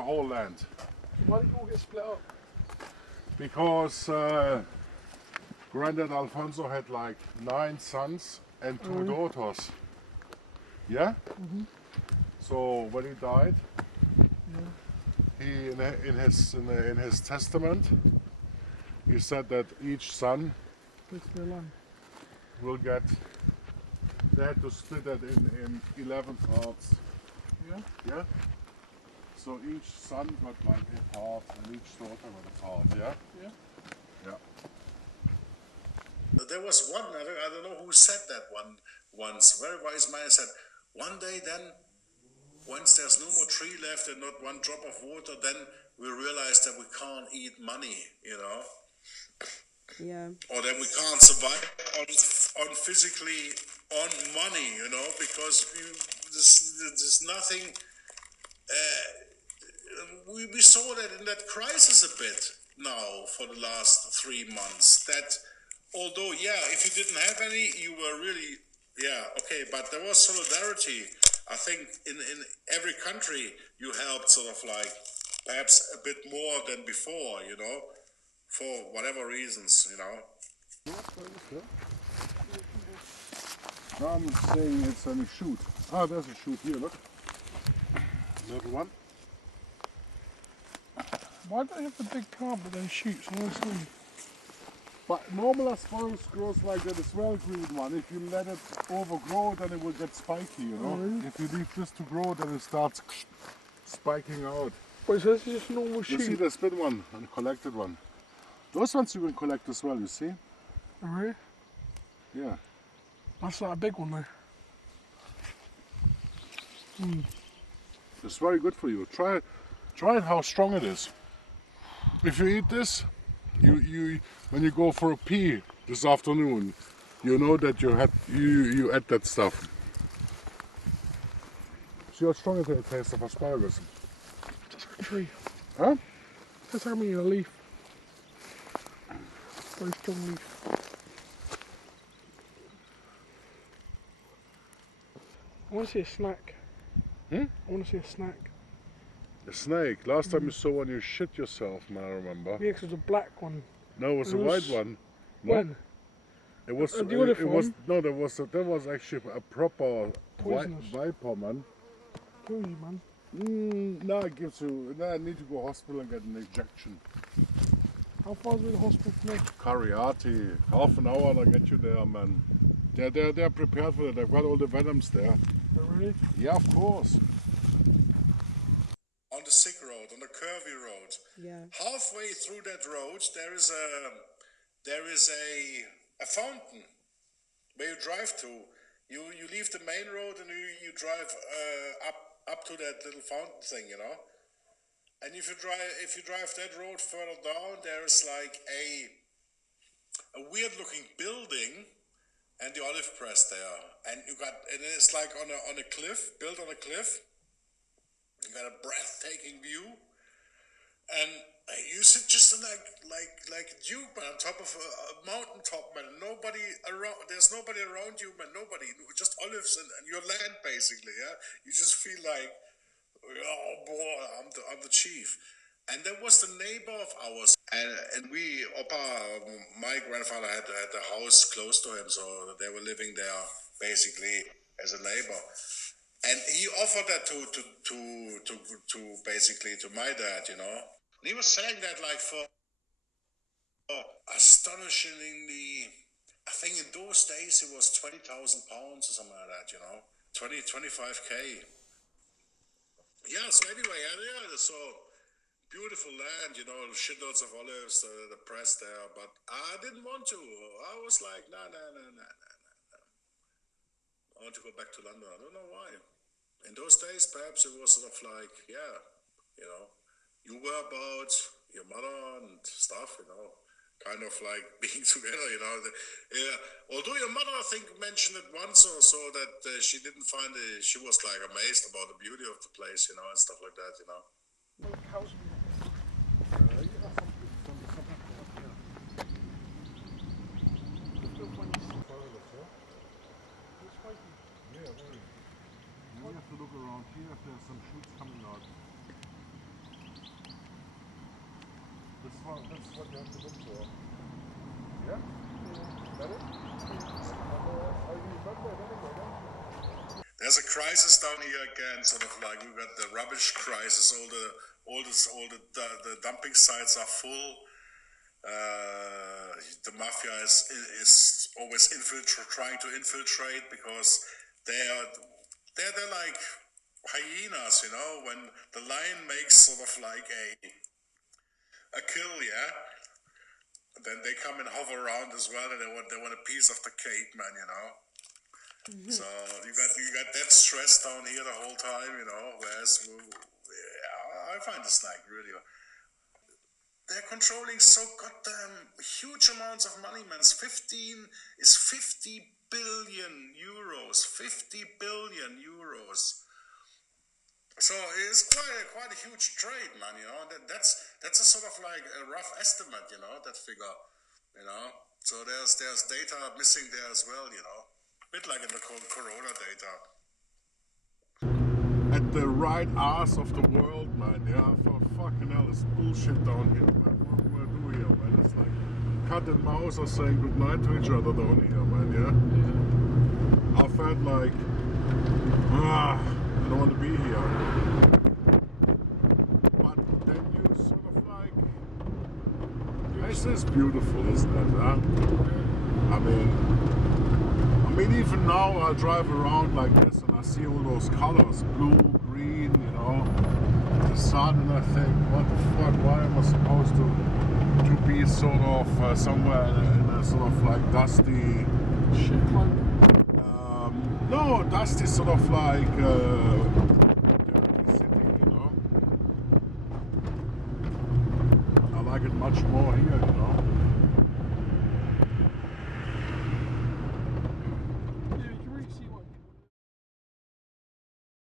the whole land. Why did you all get split up? Because Granddad Alfonso had like 9 sons and 2 daughters. Yeah? So when he died, he in his testament, he said that each son will get. They had to split it in 11 parts. Yeah. Yeah. So each son got like a part, and each daughter got a part. Yeah. Yeah. Yeah. There was one, I don't know who said that one once, very wise man said, one day then, once there's no more tree left and not one drop of water, then we realize that we can't eat money, you know? Yeah. Or that we can't survive on physically on money, you know, because there's nothing, we saw that in that crisis a bit now for the last 3 months, that although, yeah, if you didn't have any, you were really, yeah, okay, but there was solidarity. I think in every country you helped sort of like perhaps a bit more than before, you know, for whatever reasons, you know. No, I'm saying it's on a shoot. Ah, there's a shoot here, look. Little one. Why don't you have the big plant but then shoots? Honestly. But normal asparagus grows like that as well, green one. If you let it overgrow, then it will get spiky, you know. Really? If you leave this to grow, then it starts spiking out. Wait, so this is just a normal You shoot? see the split one and the collected one. Those ones you can collect as well, you see? Oh, really? Yeah. That's like a big one though. It's very good for you. Try it how strong it is. If you eat this, you when you go for a pee this afternoon, you know that you ate that stuff. See how strong it tastes of asparagus. Just like a tree. Huh? That's how many a leaf. Very strong leaf. I want to see a snack. Hmm? I want to see a snack. A snake. Last time you saw one, you shit yourself, man. I remember. Yeah, 'cause it was a black one. No, it was a white one. No? When? It was. At the olive It was. farm? No, there was actually a proper Poisonous. viper, man. Kills you, man. No, it gives you. No, I need to go hospital and get an injection. How far is the hospital from here? Cariati, half an hour and I get you there, man. They're prepared for it. They've got all the venoms there. Oh, really? Yeah, of course. On the sick road, on the curvy road. Yeah. Halfway through that road, there is a fountain where you drive to. You leave the main road and you drive up to that little fountain thing, you know. And if you drive that road further down, there is like a weird looking building and the olive press there. And it's like on a cliff, built on a cliff. You got a breathtaking view, and you sit just like a duke, man, on top of a mountain top, man. Nobody around. There's nobody around you, man. Nobody. Just olives and your land, basically. Yeah. You just feel like, oh boy, I'm the chief. And there was the neighbor of ours, and my grandfather had a house close to him, so they were living there basically as a neighbor. And he offered that to basically to my dad, you know. And he was saying that like for astonishingly, I think in those days it was 20,000 pounds or something like that, you know, 25k. Yeah. So anyway, yeah. So beautiful land, you know, shitloads of olives, the press there. But I didn't want to. I was like, nah. I want to go back to London. I don't know why. In those days, perhaps it was sort of like, yeah, you know, you were about your mother and stuff, you know, kind of like being together, you know. Although your mother, I think, mentioned it once or so that she didn't find it, she was like amazed about the beauty of the place, you know, and stuff like that, you know. You have to look around here if there's some shoots coming out. that's what you have to look for. Yeah? That it? I remember it anyway, then. There's a crisis down here again, sort of like we got the rubbish crisis. All the dumping sites are full. The mafia is always trying to infiltrate because they're like hyenas, you know. When the lion makes sort of like a kill, yeah, then they come and hover around as well, and they want a piece of the cake, man, you know. So you got that stress down here the whole time, you know. Whereas I find this like really. They're controlling so goddamn huge amounts of money, man. 50 billion euros. 50 billion euros. So it's quite a huge trade, man. You know, that's a sort of like a rough estimate, you know, that figure, you know. So there's data missing there as well, you know, a bit like in the Corona data. At the right ass of the world, man. Yeah, for fucking hell, it's bullshit down here, man. What do I do here, man? It's like cat and mouse are saying goodnight to each other down here, man. Yeah. I felt like, I don't want to be here. But then you sort of like, this is beautiful, isn't it? Huh? I mean, even now I drive around like this and I see all those colors, blue, green, you know, the sun, and I think, what the fuck, why am I supposed to be sort of somewhere in a sort of like dusty, Shit climate. no, dusty sort of like dirty city, you know. I like it much more here,